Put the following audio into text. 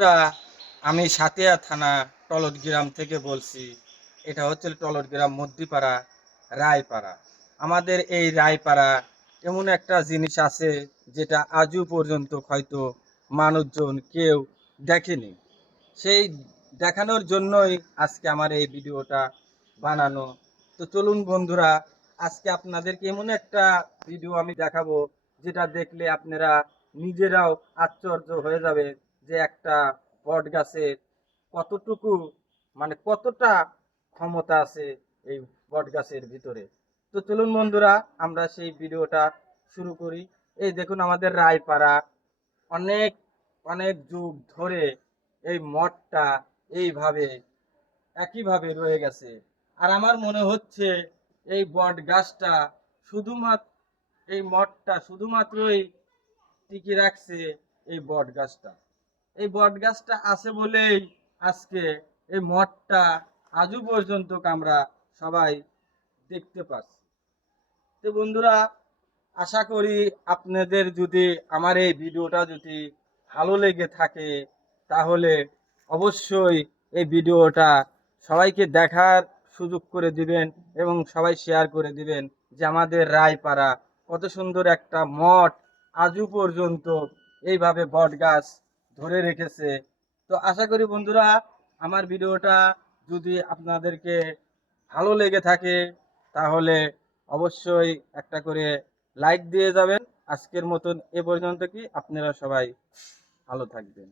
বন্ধুরা, আমি সাতিয়া থানা টলট গ্রাম থেকে বলছি। এটা হচ্ছে টলট গ্রাম মধ্যপাড়া রায়পাড়া। আমাদের এই রায়পাড়া এমন একটা জিনিস আছে যেটা আজও পর্যন্ত হয়তো মানুষজন কেউ দেখেনি। সেই দেখানোর জন্যই আজকে আমার এই ভিডিওটা বানানো। তো চলুন বন্ধুরা, আজকে আপনাদেরকে এমন একটা ভিডিও আমি দেখাবো যেটা দেখলে আপনারা নিজেরাও আশ্চর্য হয়ে যাবে যে একটা বট গাছের কতটুকু কতটা ক্ষমতা আছে এই বট গাছের ভিতরে। তো চলুন বন্ধুরা, আমরা সেই ভিডিওটা শুরু করি। এই দেখুন আমাদের রায়পাড়া অনেক অনেক যুগ ধরে এই মঠটা এইভাবে একইভাবে রয়ে গেছে। আর আমার মনে হচ্ছে এই বট গাছটা শুধুমাত্র এই মঠটা শুধুমাত্রই টিকে রাখছে এই বট গাছটা। এই বট গাছটা আছে বলেই আজকে এই মঠটা আজও পর্যন্ত আমরা সবাই দেখতে পাচ্ছি। তো বন্ধুরা, আশা করি আপনাদের যদি আমার এই ভিডিওটা যদি ভালো লেগে থাকে তাহলে অবশ্যই এই ভিডিওটা সবাইকে দেখার সুযোগ করে দিবেন এবং সবাই শেয়ার করে দিবেন যে আমাদের রায়পাড়া কত সুন্দর একটা মঠ আজও পর্যন্ত এইভাবে বট গাছ ধরে রেখেছে। তো আশা করি বন্ধুরা, আমার ভিডিওটা যদি আপনাদেরকে ভালো লেগে থাকে তাহলে অবশ্যই একটা করে লাইক দিয়ে যাবেন। আজকের মতন এ পর্যন্ত, কি আপনারা সবাই ভালো থাকবেন।